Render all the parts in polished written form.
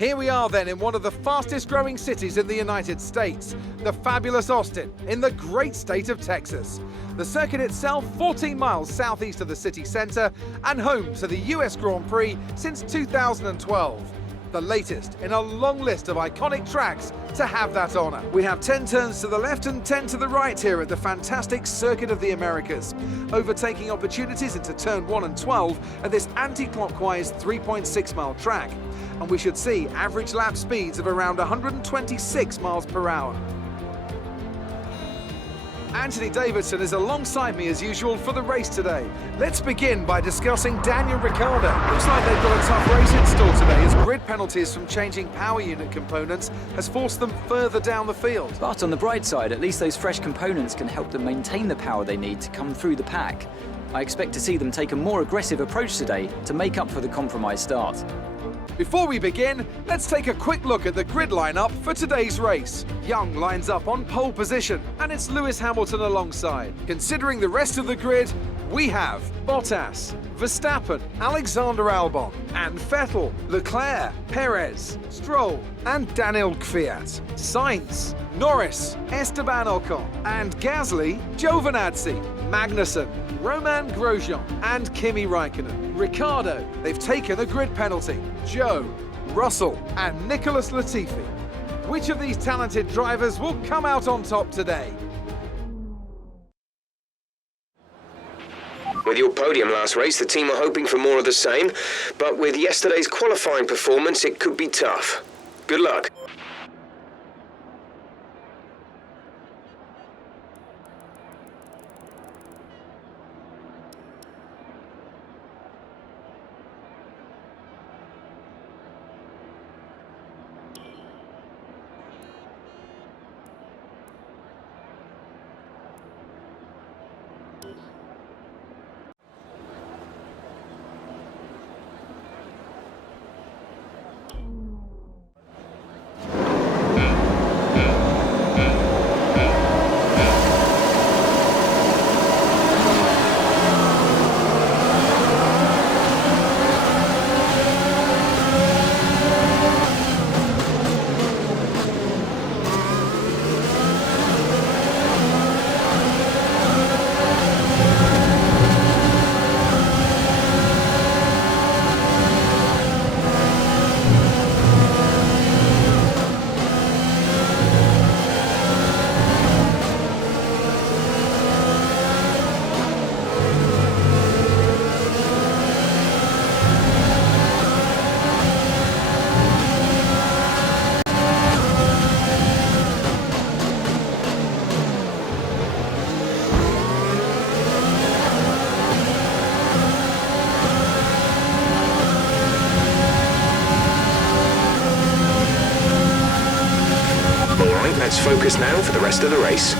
Here we are then in one of the fastest growing cities in the United States, the fabulous Austin, in the great state of Texas. The circuit itself 14 miles southeast of the city centre and home to the US Grand Prix since 2012. The latest in a long list of iconic tracks to have that honour. We have 10 turns to the left and 10 to the right here at the fantastic Circuit of the Americas. Overtaking opportunities into turn 1 and 12 at this anti-clockwise 3.6 mile track. And we should see average lap speeds of around 126 miles per hour. Anthony Davidson is alongside me as usual for the race today. Let's begin by discussing Daniel Ricciardo. Looks like they've got a tough race in store today as grid penalties from changing power unit components has forced them further down the field. But on the bright side, at least those fresh components can help them maintain the power they need to come through the pack. I expect to see them take a more aggressive approach today to make up for the compromised start. Before we begin, let's take a quick look at the grid lineup for today's race. Young lines up on pole position, and it's Lewis Hamilton alongside. Considering the rest of the grid, we have Bottas, Verstappen, Alexander Albon, and Vettel, Leclerc, Perez, Stroll, and Daniel Kvyat. Sainz, Norris, Esteban Ocon, and Gasly, Giovinazzi, Magnussen, Romain Grosjean, and Kimi Raikkonen. Ricciardo, they've taken a grid penalty. Joe, Russell, and Nicholas Latifi. Which of these talented drivers will come out on top today? With your podium last race, the team are hoping for more of the same, but with yesterday's qualifying performance, it could be tough. Good luck. Let's focus now for the rest of the race.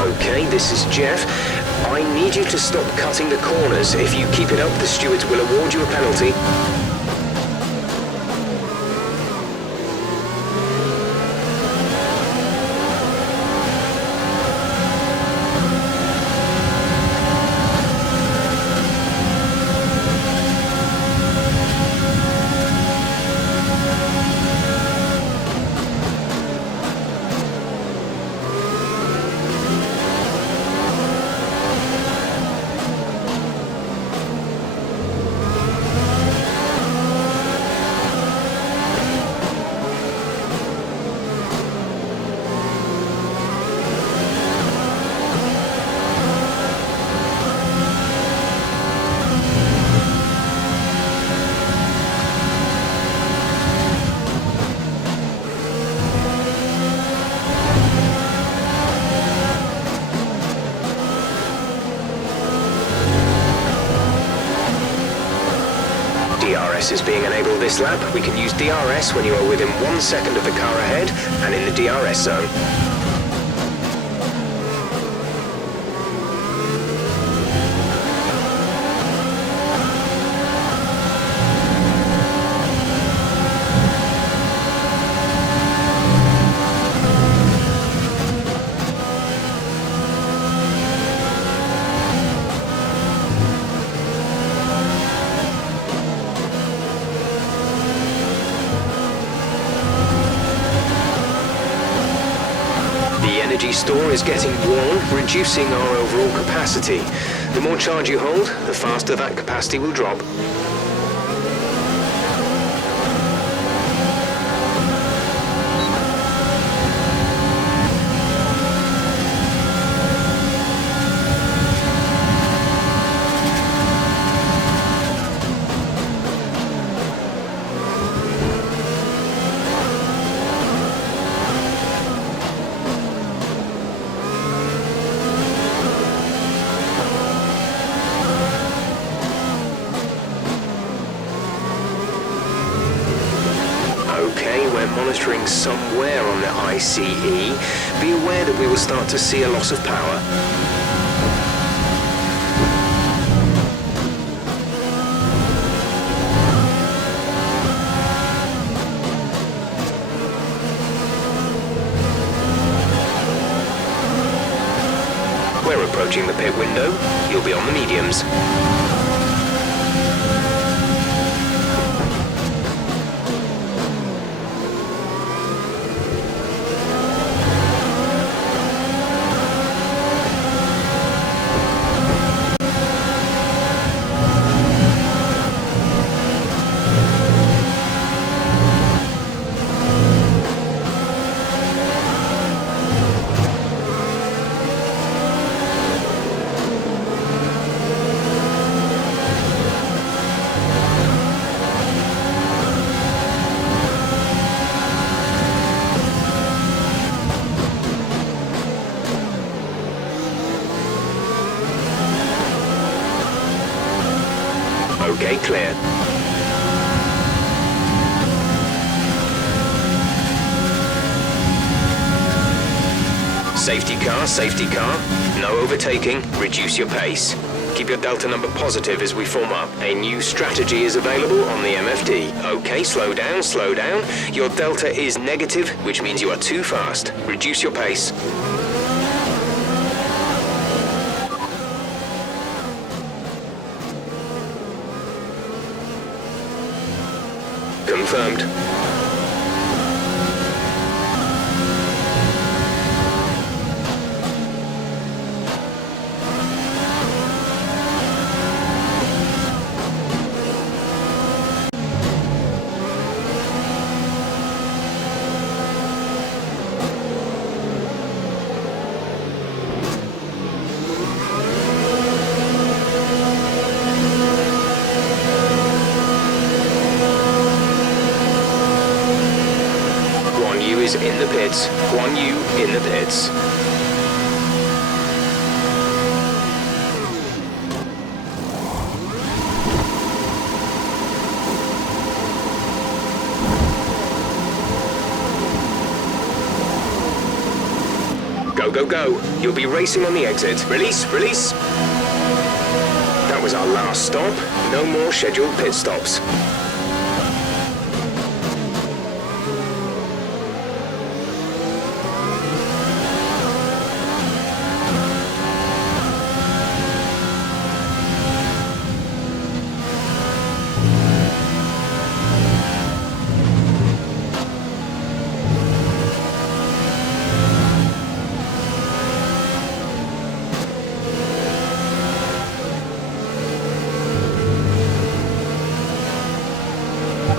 Okay, this is Jeff. I need you to stop cutting the corners. If you keep it up, the stewards will award you a penalty. this lap, we can use DRS when you are within 1 second of the car ahead and in the DRS zone. The energy store is getting worn, reducing our overall capacity. The more charge you hold, the faster that capacity will drop. Okay, we're monitoring somewhere on the ICE. Be aware that we will start to see a loss of power. We're approaching the pit window. You'll be on the mediums. Okay, clear. Safety car, safety car. No overtaking, reduce your pace. Keep your delta number positive as we form up. A new strategy is available on the MFD. Okay, slow down, slow down. Your delta is negative, which means you are too fast. Reduce your pace. Confirmed. Is in the pits. Guan Yu in the pits. Go, go, go. You'll be racing on the exit. Release, release. That was our last stop. No more scheduled pit stops.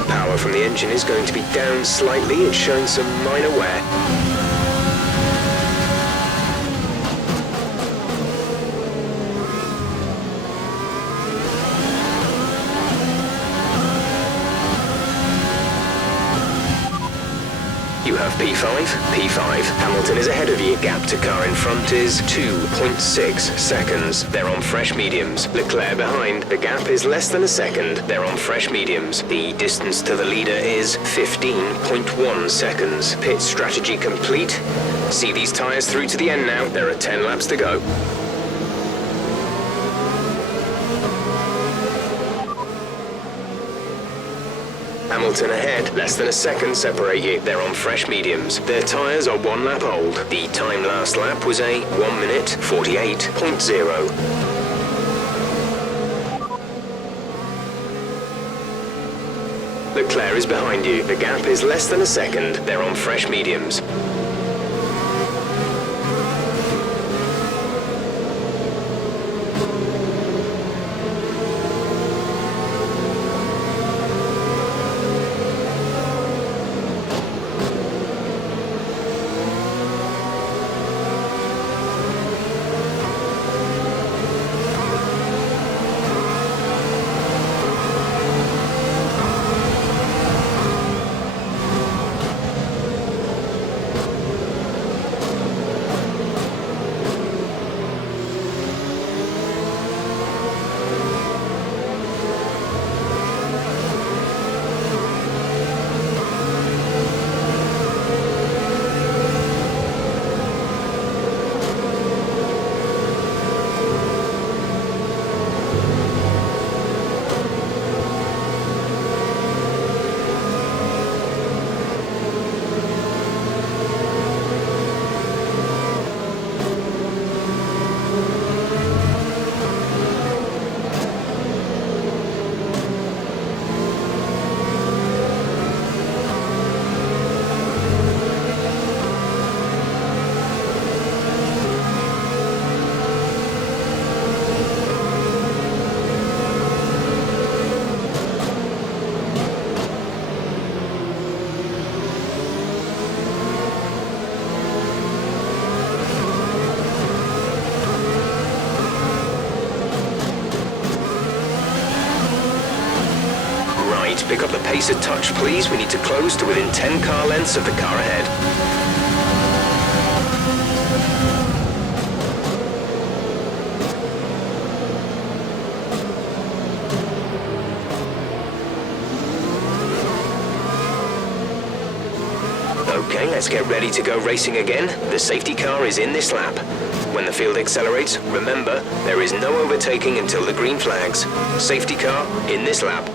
Power from the engine is going to be down slightly. It's showing some minor wear. You have P5, P5. Hamilton is ahead of you. Gap to car in front is 2.6 seconds. They're on fresh mediums. Leclerc behind. The gap is less than a second. They're on fresh mediums. The distance to the leader is 15.1 seconds. Pit strategy complete. See these tyres through to the end now. There are 10 laps to go. Hamilton ahead, less than a second separate you. They're on fresh mediums. Their tyres are 1 lap old. The time last lap was a 1 minute 48.0. Leclerc is behind you. The gap is less than a second. They're on fresh mediums. Pick up the pace a touch, please. We need to close to within 10 car lengths of the car ahead. Okay, let's get ready to go racing again. The safety car is in this lap. When the field accelerates, remember, there is no overtaking until the green flags. Safety car in this lap.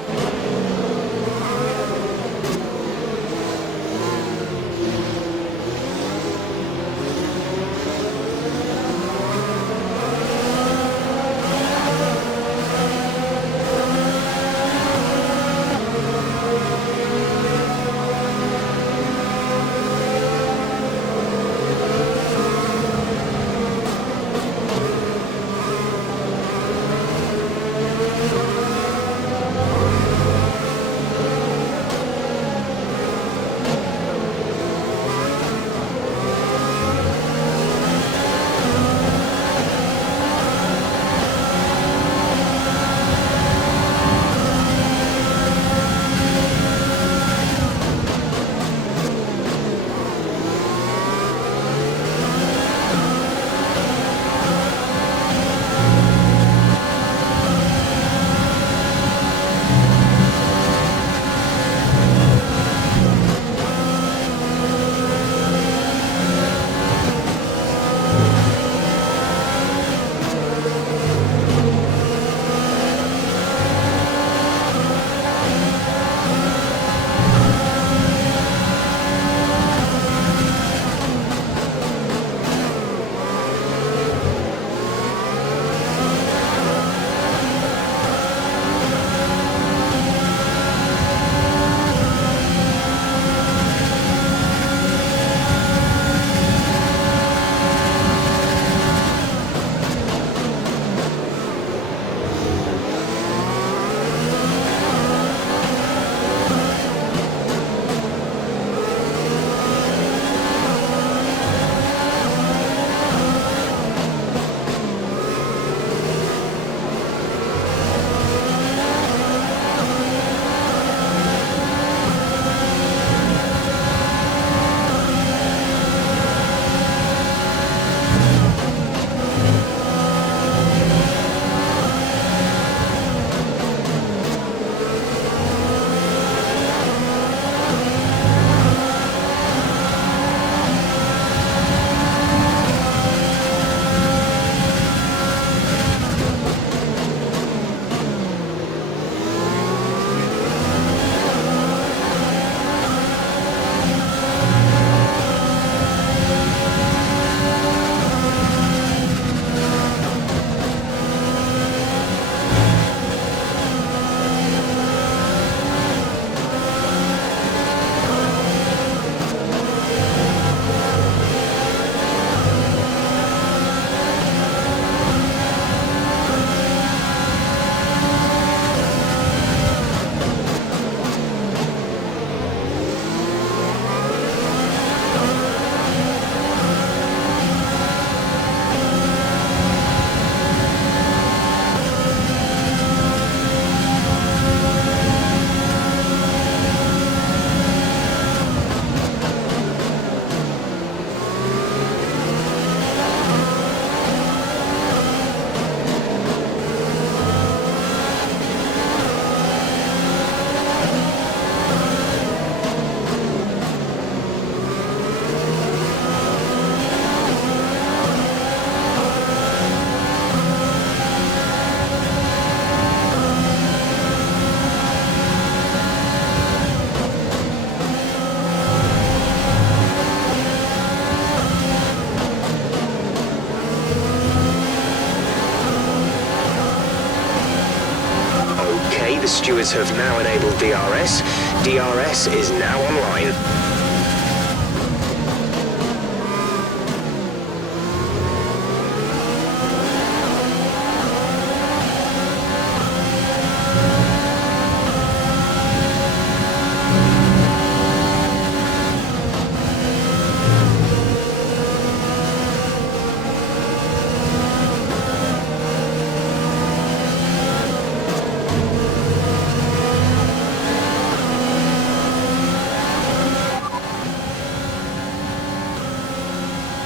stewards have now enabled DRS. DRS is now online.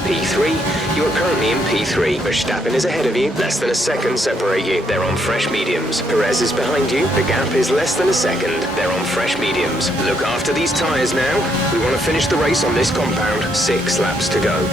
P3, you are currently in P3. Verstappen is ahead of you. Less than a second separate you. They're on fresh mediums. Perez is behind you. The gap is less than a second. They're on fresh mediums. Look after these tyres now. We want to finish the race on this compound. 6 laps to go.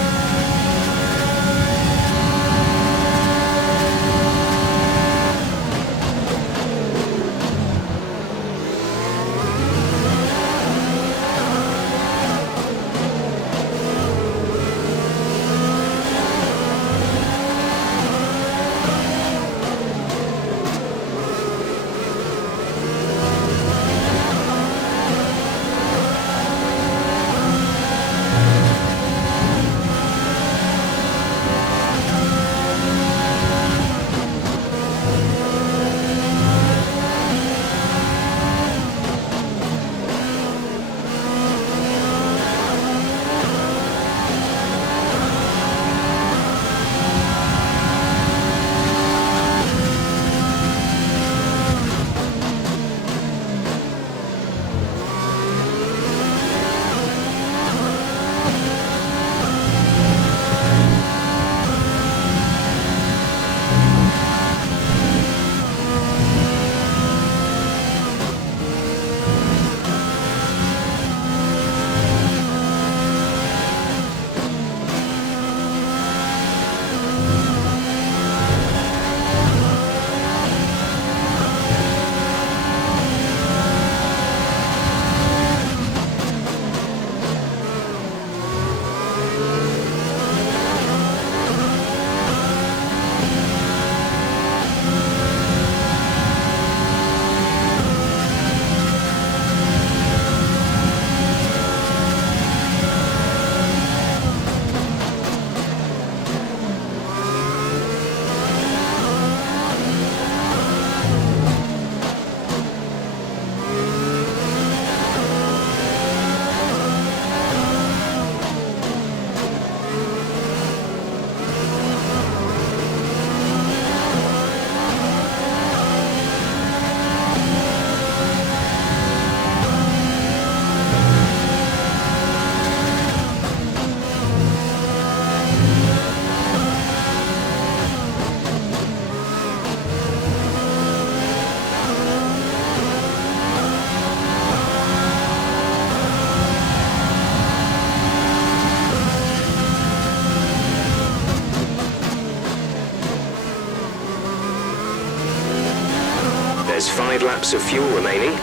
There's 5 laps of fuel remaining.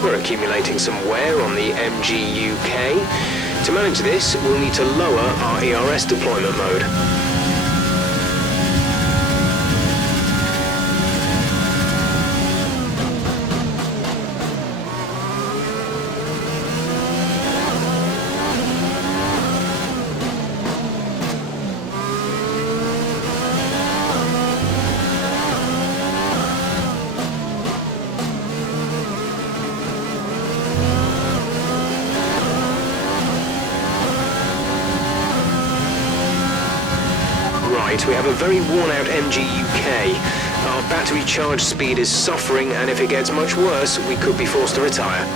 We're accumulating some wear on the MGUK. To manage this, we'll need to lower our ERS deployment mode. Right, we have a very worn-out MGUK. Our battery charge speed is suffering, and if it gets much worse, we could be forced to retire.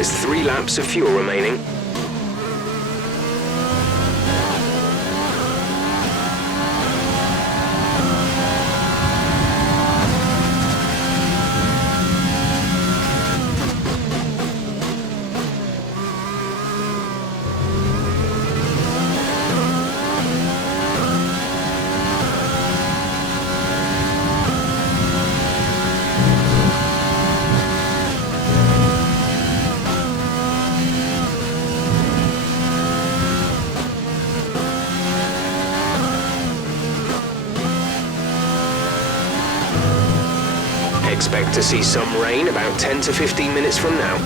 There's 3 laps of fuel remaining. Expect to see some rain about 10 to 15 minutes from now.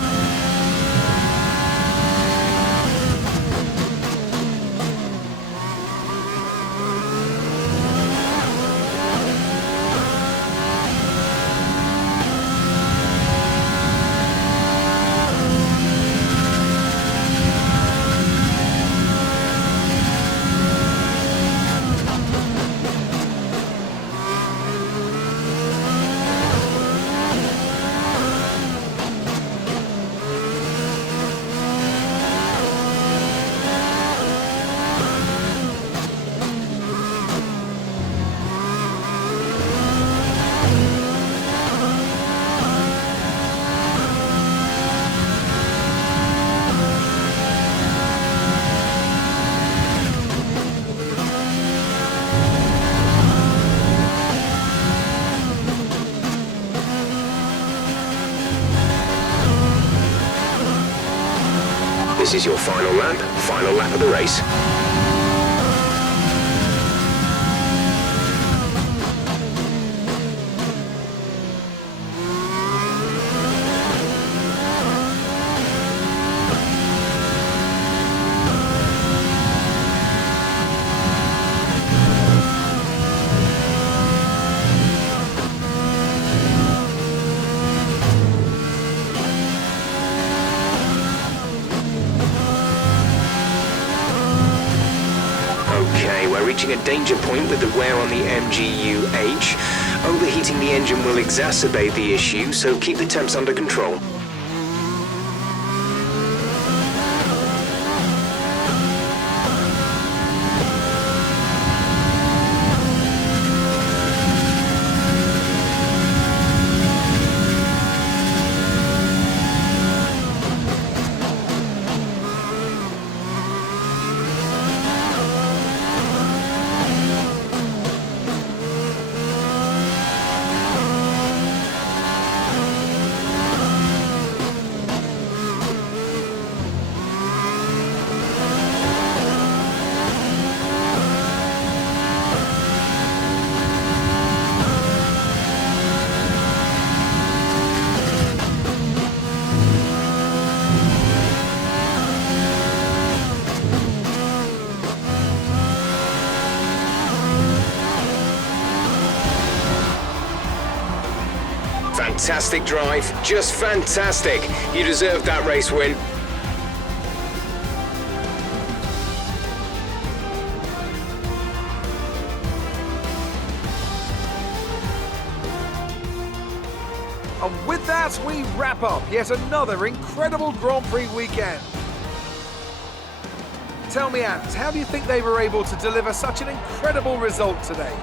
This is your final lap of the race. Okay, we're reaching a danger point with the wear on the MGU-H. Overheating the engine will exacerbate the issue, so keep the temps under control. Fantastic drive, just fantastic. You deserved that race win. And with that, we wrap up yet another incredible Grand Prix weekend. Tell me, Ant, how do you think they were able to deliver such an incredible result today?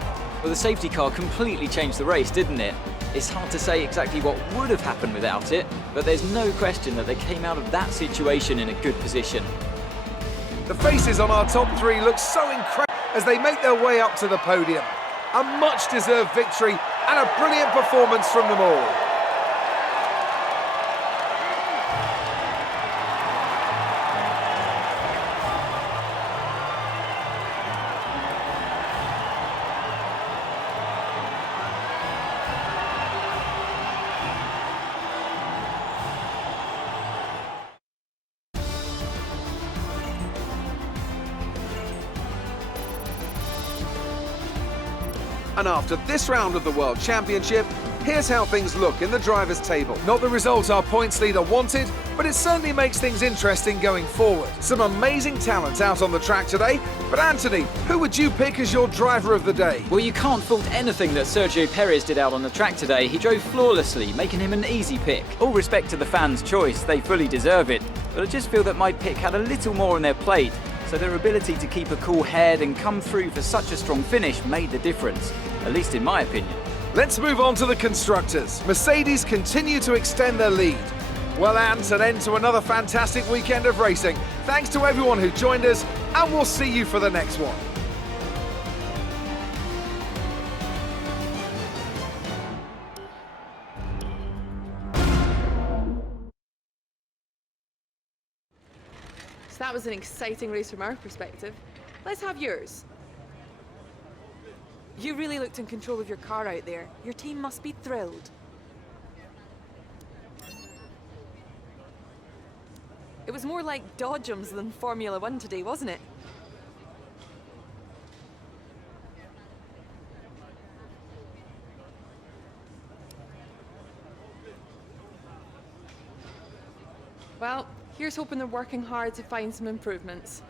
Well, the safety car completely changed the race, didn't it? It's hard to say exactly what would have happened without it, but there's no question that they came out of that situation in a good position. The faces on our top 3 look so incredible as they make their way up to the podium. A much-deserved victory and a brilliant performance from them all. And after this round of the World Championship, Here's how things look in the driver's table. Not the result our points leader wanted, but it certainly makes things interesting going forward. Some amazing talent out on the track today, but Anthony, who would you pick as your driver of the day? Well, you can't fault anything that Sergio Perez did out on the track today. He drove flawlessly, making him an easy pick. All respect to the fans' choice, they fully deserve it. But I just feel that my pick had a little more on their plate, so their ability to keep a cool head and come through for such a strong finish made the difference, at least in my opinion. Let's move on to the constructors. Mercedes continue to extend their lead. Well, Ant, an end to another fantastic weekend of racing. Thanks to everyone who joined us, and we'll see you for the next one. So that was an exciting race from our perspective. Let's have yours. You really looked in control of your car out there. Your team must be thrilled. It was more like Dodgems than Formula One today, wasn't it? Well, here's hoping they're working hard to find some improvements.